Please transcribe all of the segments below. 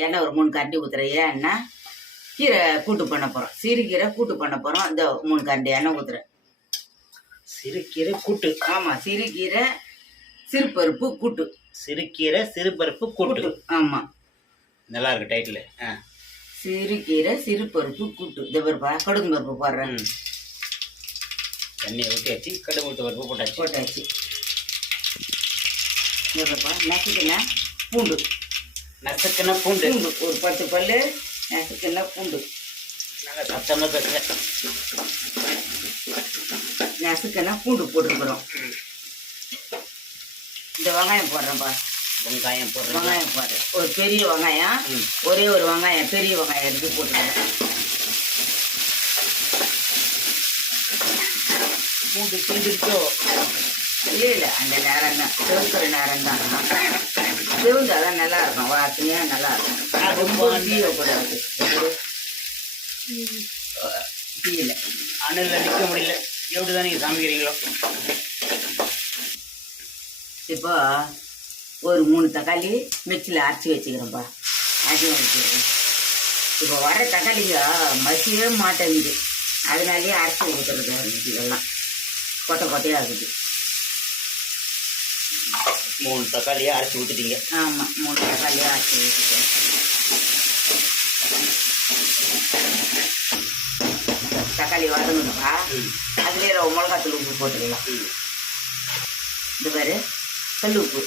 எண்ணெய் ஒரு 3 கரண்டி ஊற்றுறேன். ஏன்னா கீரை கூட்டு பண்ண போகிறோம், சிறுகீரை கூட்டு பண்ண போகிறோம். இந்த 3 கரண்டி எண்ணெய் ஊற்றுறேன். சிறுகீரை கூட்டு. ஆமாம், சிறுகீரை சிறுபருப்பு கூட்டு. சிறுகீரை சிறுபருப்பு கூட்டு. ஆமாம், நல்லா இருக்கு டைட்டில். சிறுகீரை சிறுபருப்பு கூட்டு. இந்த பருப்பா கடுகு பருப்பு போடுறேன். தண்ணியை ஊற்றியாச்சு, கடுகு ஊற்று பருப்பு போட்டாச்சு. இந்த பருப்பா நசுக்கின பூண்டு. நசுக்கின பூண்டு ஒரு 10 பல்லு நசுக்கின பூண்டு. நாங்கள் சத்தமாக பேசுகிறேன். நசுக்கின பூண்டு போட்டுருக்குறோம். இந்த வெங்காயம் போடுறேன்ப்பா. வெங்காயம் போடுறேன். ஒரு பெரிய வெங்காயம், ஒரே ஒரு வெங்காயம், பெரிய வெங்காயம் எடுத்து போட்டுருக்கேன். பூண்டு செஞ்சிருக்கோ? இல்லை, அந்த நேரம் தான், செவக்கிற நேரம் தான். செவந்தாதான் நல்லா இருக்கும், வாசனையாக நல்லா இருக்கும். ரொம்ப தீயக்கூடாது. தீயில அணில் நிற்க முடியல. எப்படிதான் நீங்கள் சமைக்கிறீங்களோ? இப்போ ஒரு 3 தக்காளி மிக்சியில் அரைச்சி வச்சுக்கிறேன்ப்பா. அரைச்சி வச்சுக்கிறேன். இப்போ வர தக்காளிங்க மசியவே மாட்டேங்குது, அதனாலேயே அரைச்சி ஊற்றுறது. இதெல்லாம் கொட்டையாக இருக்குது. 3 தக்காளியை அரைச்சி ஊற்றிட்டீங்க? ஆமாம், 3 தக்காளியை அரைச்சி ஊற்றிட்டேன். தக்காளி வதங்கணும்ப்பா. அதுலேயே மிளகாத்தூள் உப்பு போட்டுக்கலாம். இந்த பேர் கல் உப்பு.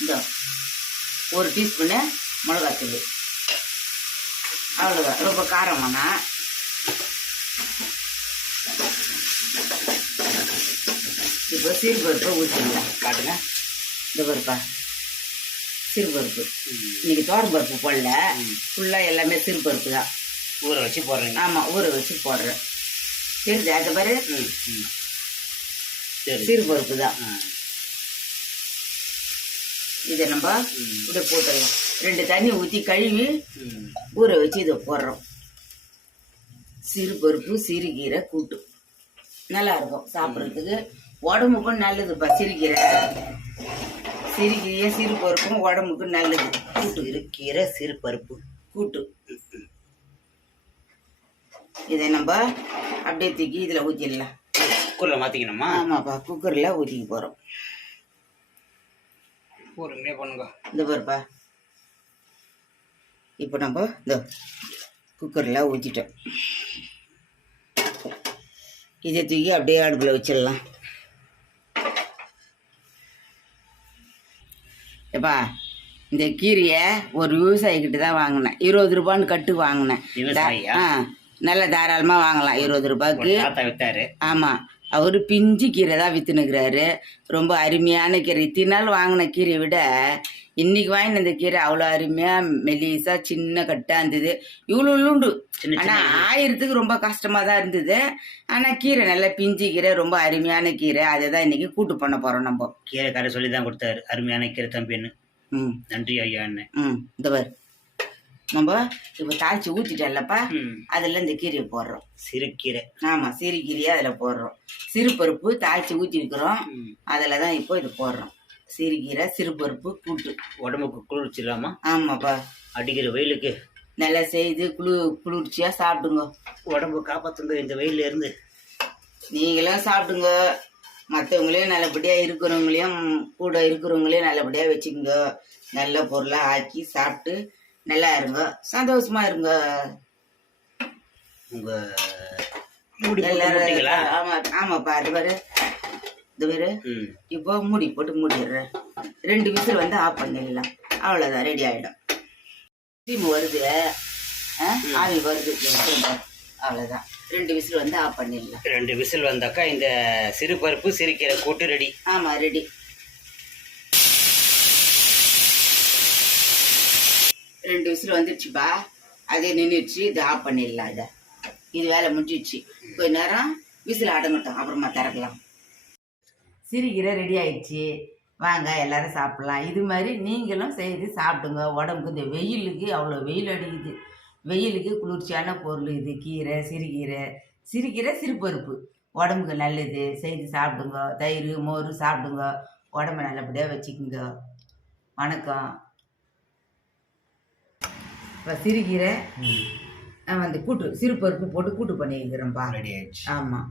இந்த 1 டீஸ்பூனு மிளகாத்தூள். அவ்வளோதான், ரொம்ப காரமானா. இப்போ சீர்பருப்பை ஊற்றிடலாம். காட்டுங்க. இந்த பருப்பா சிறுபருப்பு. இன்னைக்கு பருப்பு போடல, ஃபுல்லாக எல்லாமே சிறுபருப்பு தான். ஊற வச்சு போடுறேங்க? ஆமாம், ஊற வச்சு போடுறேன். தெரியுது அது பாரு, சிறுபருப்பு தான். இதை நம்ம இப்படி போட்டுடலாம். 2 தண்ணி ஊற்றி கழுவி ஊற வச்சு இதை போடுறோம். சிறுபருப்பு சிறுகீரை கூட்டு நல்லா இருக்கும் சாப்பிட்றதுக்கு, உடம்புக்கும் நல்லதுப்பா. சிறுகீரை சிறுபருப்பும் உடம்புக்கு நல்லது. கூட்டு கீரை சிறுபருப்பு கூட்டு. இதை நம்ம அப்படியே தூக்கி இதில் ஊற்றிடலாம். குக்கரில் மாற்றிக்கணுமா? ஆமாப்பா, குக்கரில் ஊற்றிக்க போகிறோம். பொறுமையாக பண்ணுங்க. இந்த பருப்பா இப்போ நம்ம இந்த குக்கரில் ஊற்றிட்டோம். இதை தூக்கி அப்படியே அடுப்பில் வச்சிடலாம். எப்பா, இந்த கீரையை ஒரு விவசாயிக்கிட்ட தான் வாங்கினேன். 20 ரூபான்னு கட்டு வாங்கினேன். நல்ல தாராளமாக வாங்கலாம் 20 ரூபாய்க்கு. ஆமாம், அவர் பிஞ்சு கீரை தான் விற்றுனுக்குறாரு. ரொம்ப அருமையான கீரை. இத்தனை நாள் வாங்கின கீரையை விட இன்னைக்கு வாங்கின இந்த கீரை அவ்வளோ அருமையாக மெலிசா சின்ன கட்டாக இருந்தது. இவ்வளோ உண்டு. ஆனால் ஆயிரத்துக்கு ரொம்ப கஷ்டமாக தான் இருந்தது. ஆனால் கீரை நல்ல பிஞ்சு கீரை, ரொம்ப அருமையான கீரை. அதை தான் இன்னைக்கு கூட்டு பண்ண போகிறோம். நம்ம கீரைக்காரை சொல்லி தான் கொடுத்தாரு, அருமையான கீரை தம்பின்னு. நன்றி ஐயா. இந்த பாரு, நம்ம இப்போ தாளிச்சு ஊற்றிட்டல்லப்பா, அதில் இந்த கீரையை போடுறோம். சிறுகீரை. ஆமாம், சிறுகீரையை அதில் போடுறோம். சிறுபருப்பு தாளிச்சு ஊற்றிருக்கிறோம், அதில் தான் இப்போ இது போடுறோம். சிறுகீரை சிறுபருப்பு கூட்டு. உடம்புக்கு குளிர்ச்சிடலாமா? ஆமாப்பா, அடிக்கிற வெயிலுக்கு நல்லா செய்து குளிர்ச்சியாக சாப்பிடுங்க. உடம்பு காப்பாற்றுங்க இந்த வெயில இருந்து. நீங்களும் சாப்பிடுங்க, மற்றவங்களையும் நல்லபடியாக இருக்கிறவங்களையும் கூட இருக்கிறவங்களையும் நல்லபடியாக வச்சுக்கோங்க. நல்ல பொருளாக ஆக்கி சாப்பிட்டு நல்லா இருங்க, சந்தோஷமா இருங்க. ஆமாப்பா, அது பாரு, இது பாரு. இப்போ மூடி போட்டு மூடிடுறேன். 2 விசில் வந்து ஆஃப் பண்ணிடலாம். அவ்வளோதான், ரெடி ஆகிடும். தீமு வருது, ஆவி வருது. அவ்வளோதான், 2 விசில் வந்து ஆஃப் பண்ணிடலாம். 2 விசில் வந்தாக்கா இந்த சிறுபருப்பு சிறுகீரை கூட்டு ரெடி. ஆமாம், ரெடி. ரெண்டு விசில் வந்துடுச்சுப்பா, அதே நின்றுடுச்சு. இது ஆஃப் பண்ணிடலாம். இது வேலை முடிஞ்சிடுச்சு. கொஞ்ச நேரம் விசில் அடங்கட்டும், அப்புறமா திறக்கலாம். சிறுகீரை ரெடி ஆயிடுச்சு. வாங்க எல்லாரும் சாப்பிட்லாம். இது மாதிரி நீங்களும் செய்து சாப்பிடுங்க. உடம்புக்கு இந்த வெயிலுக்கு அவ்வளோ வெயில் அடிக்குது. வெயிலுக்கு குளிர்ச்சியான பொருள் இது கீரை. சிறுகீரை சிறுபருப்பு உடம்புக்கு நல்லது. செய்து சாப்பிடுங்க. தயிர் மோர் சாப்பிடுங்க, உடம்ப நல்லபடியாக வச்சுக்குங்க. வணக்கம். இப்போ சிறுகீரை ம் நான் வந்து கூட்டு சிறு பருப்பு போட்டு கூட்டு பண்ணியிருக்கிறேன்ப்பா. ரெடி ஆயிடுச்சு. ஆமாம்.